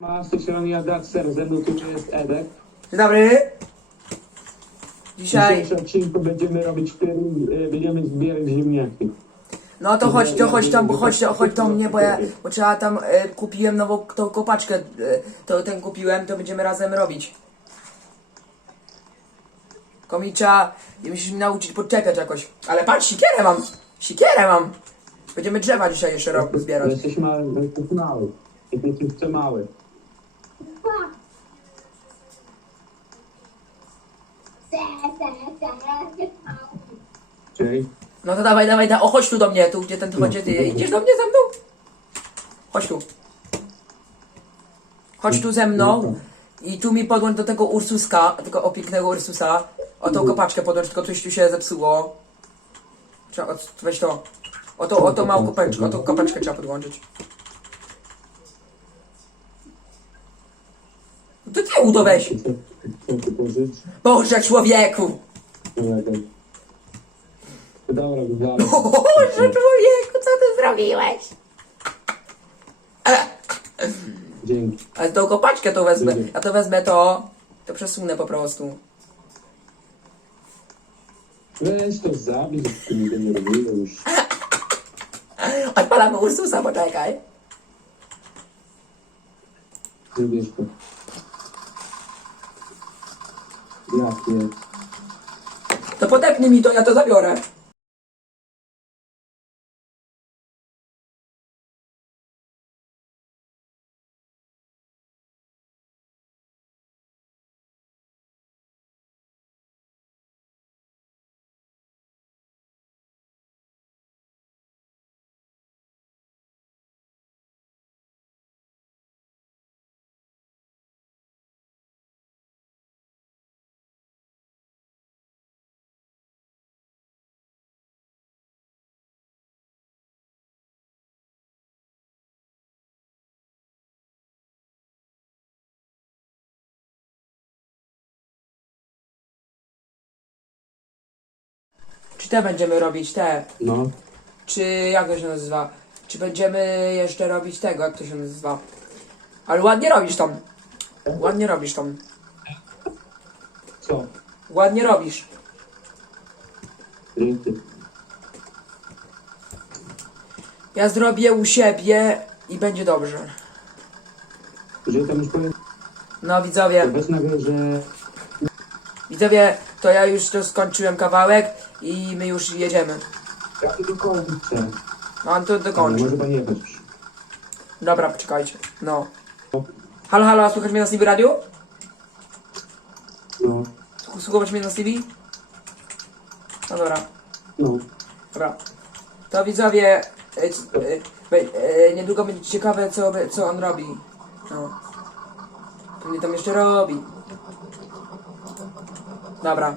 Ma z ze mną tu jest Edek. Dzień dobry. W Dzisiaj. dzisiejszym odcinku będziemy robić film, y, będziemy zbierać ziemniaki. No to chodź, to chodź tam, chodź, chodź do mnie, bo ja, bo trzeba tam, e, kupiłem nową tą kopaczkę, e, to ten kupiłem, to będziemy razem robić. Komicza, musisz mi nauczyć podczekać jakoś. Ale patrz, sikierę mam, sikierę mam. Będziemy drzewa dzisiaj jeszcze ro- zbierać. Jesteś mały, jesteś mały. Jesteś jeszcze mały. Czyli No to dawaj, dawaj, da, o chodź tu do mnie, tu gdzie ten tu chodzi, ty idziesz do mnie ze mną? Chodź tu. Chodź tu ze mną i tu mi podłącz do tego Ursuska, tego opięknego Ursusa. O tą kopaczkę podłącz, tylko coś tu się zepsuło. Trzeba, od- weź to. O to, o to małą kopaczkę, o tą kopaczkę trzeba podłączyć. To weź. Boże człowieku! Dobra, dalej. Boże człowieku, co ty zrobiłeś? Dzięki. Ale tą kopaczkę to wezmę. Ja to wezmę to. To przesunę po prostu. Weź to zabij, że ty denerwuje już. Odpalamy Ursusa, poczekaj. Wybierz to. Jak jest? To podepnij mi to, ja to zabiorę. Czy te będziemy robić, te? No. Czy jak to się nazywa? Czy będziemy jeszcze robić tego, jak to się nazywa? Ale ładnie robisz tam. Ładnie robisz tam. Co? Ładnie robisz. Ja zrobię u siebie i będzie dobrze. Że tam już powiem, No widzowie, nagle, że widzowie, to ja już to skończyłem kawałek i my już jedziemy. ja to dokończę. No on to Ale dokończy. może pan jechać. Dobra, poczekajcie. No. Halo, halo, a słychać mnie na Stevie Radio? No. Słuch- Słuchać mnie na Stevie? No dobra. No. Dobra. To widzowie, e, c- e, be- e, niedługo będzie ciekawe, co, be- co on robi. No. Pewnie tam jeszcze robi. Dobra.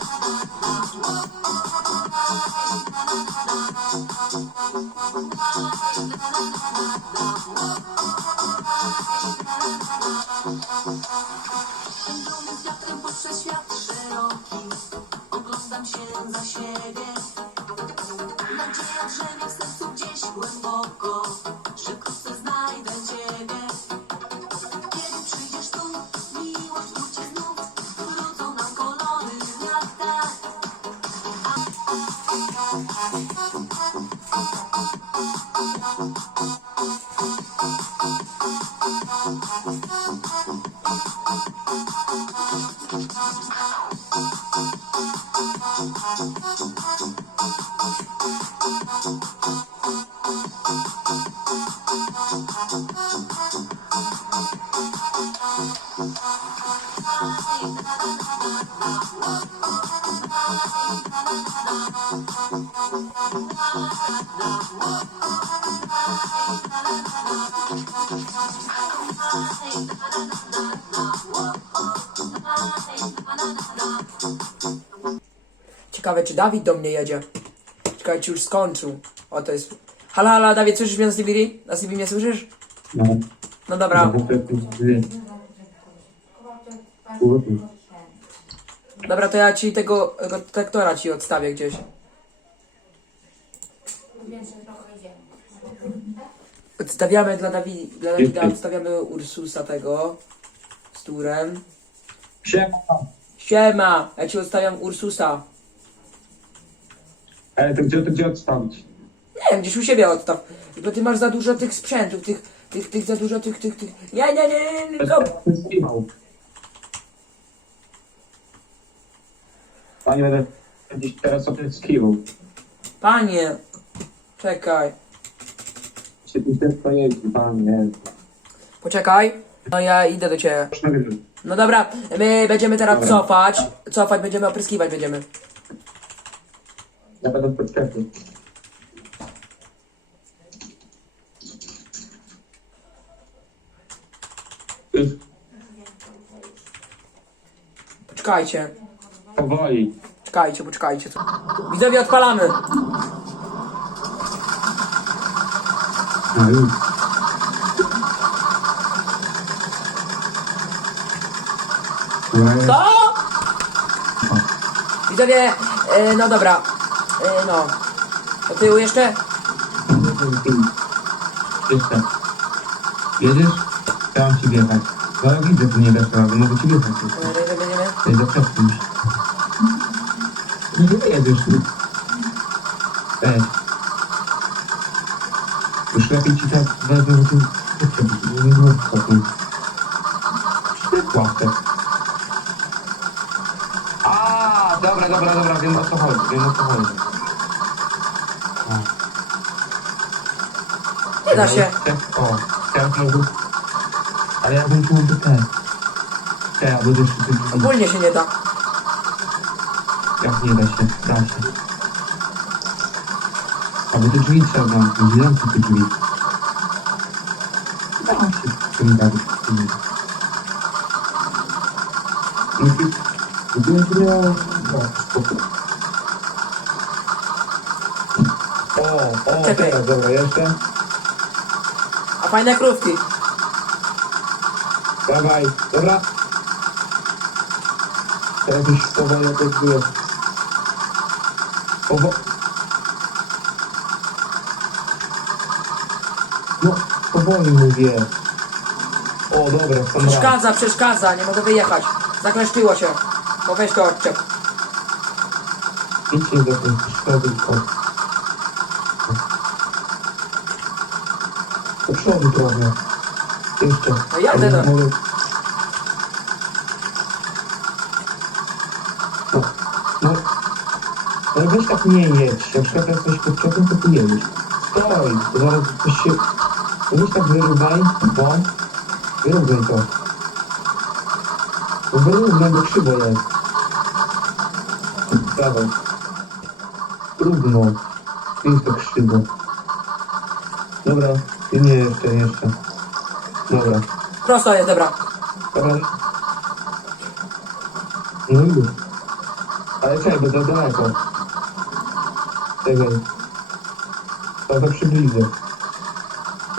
Thank you. Ciekawe, czy Dawid do mnie jedzie. Ciekawe, czy już skończył. O, to jest... Halo, halo, Dawid, słyszysz mnie na CBD? Na CBD mnie słyszysz? No. No dobra. Dobra, to ja ci tego, tego traktora ci odstawię gdzieś. Odstawiamy dla, Dawi, dla Dawida, odstawiamy Ursusa tego z turem. Siema. Siema, ja ci odstawiam Ursusa. Ale to gdzie to gdzie odstawić? Nie wiem, gdzieś u siebie odstaw. Bo ty masz za dużo tych sprzętów, tych, tych, tych, za dużo tych, tych, tych. Nie, nie, nie, nie, nie. Skiwał. Panie będę gdzieś teraz opryskiwał. Panie, czekaj. Się tu tylko jeździ, panie. Poczekaj. No ja idę do ciebie. No dobra, my będziemy teraz Dobra. cofać. Cofać będziemy, opryskiwać będziemy. Ja będę podczepił. Już Poczekajcie. powoli. Czekajcie, poczekajcie. Widzowie, odpalamy. Co? Widzowie, e, no dobra. E, no. Do tyłu jeszcze? Jeszcze. Jedziesz? Chciałam ci wjechać. No ja widzę, tu nie dasz rady, mogę ci wjechać. E, Będziemy. Ty zaczepnij się. Nie jedziesz. Ej. Już lepiej ci tak wezmę, że ty. Nie wiem, co tu. Łapkę. A, dobra, dobra, dobra, wiem o co chodzi, wiem o co chodzi. Da się. O, mogę... Ale ja bym mógłby te... Te, albo też te drzwi. Ogólnie się nie da. Jak nie da się, da się. Albo te drzwi trzeba zamknąć, nie zamknąć te drzwi. Da się, mi da drzwi. Musisz... Gdybyś miał... No, spoko. O, o, Czekaj. teraz, dobra, jeszcze. Fajne krówki. Dawaj, dobra. Teraz już powoli jakoś było. Powo... No, powoli mówię. O, dobra, raz. Przeszkadza, przeszkadza, nie mogę wyjechać. Zakleszczyło się. To weź to odczep. Idźcie za tym przodu, przodu trochę. Jeszcze. No jadę, no. Mogę- No, no. Ale weź tak nie jedź. Jak przykład jak coś podczepią, to ty jedziesz. Stoj, to zaraz coś się... Weź tak wyrównaj, bo... Wyrównaj to. Bo wyrównaj, bo krzywo jest. Dawaj. Trudno. Jest to krzywo. Dobra. Nie, jeszcze, jeszcze. Dobra. Prosto jest, dobra. Dobra. No już. Ale czekaj, bo to daleko. Czekaj. To to przybliżę.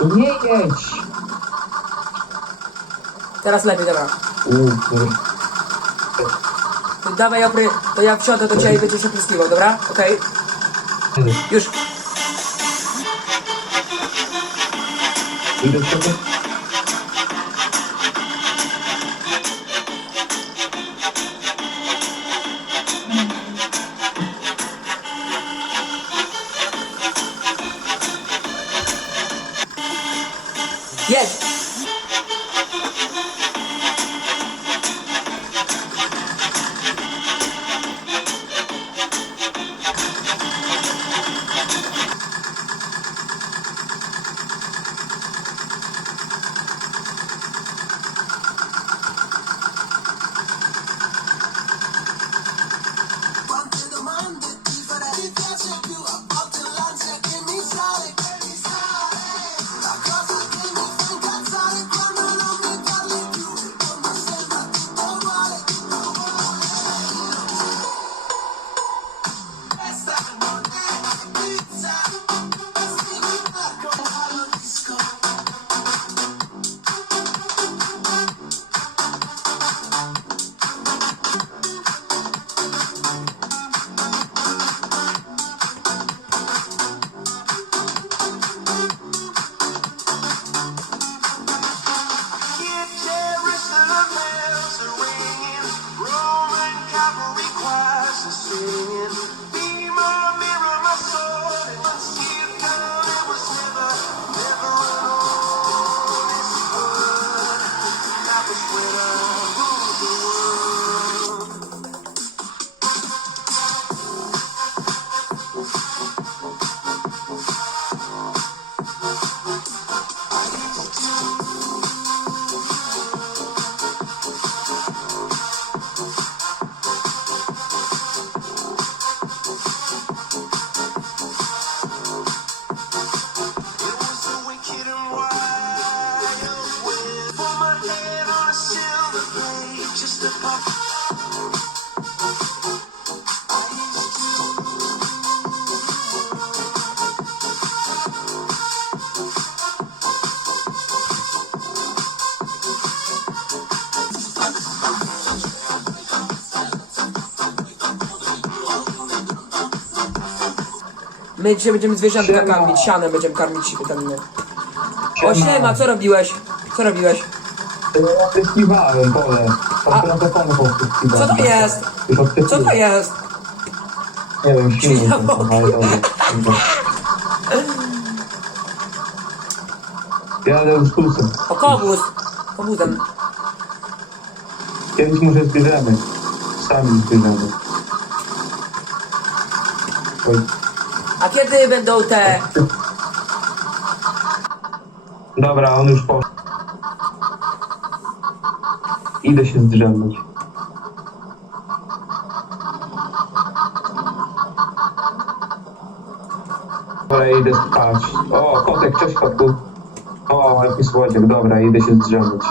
No nie jedź! Teraz lepiej, dobra. Uuu. To dawaj opry, to ja wsiądę do ciebie i będziesz opryskiwał, dobra? Okej. Już. Idę z tego. Jedź! My dzisiaj będziemy zwierzętka Siema. karmić, sianem będziemy karmić ten... O siema, co robiłeś? Co robiłeś? Wyskiwałem pole. A- Od. Co to jest? Co to jest? Nie wiem, silnik Ja ten tam, ale. Dobra. Jadę z tusem. O kobuz! Kobuzem. Kiedyś może zbierzemy. Sami zbierzemy. Oj. A kiedy będą te... Dobra, on już poszedł. Idę się zdrzemnąć. Dobra, idę spać. O, kotek, cześć kotku. O, jaki słodziak, dobra, idę się zdrzemnąć.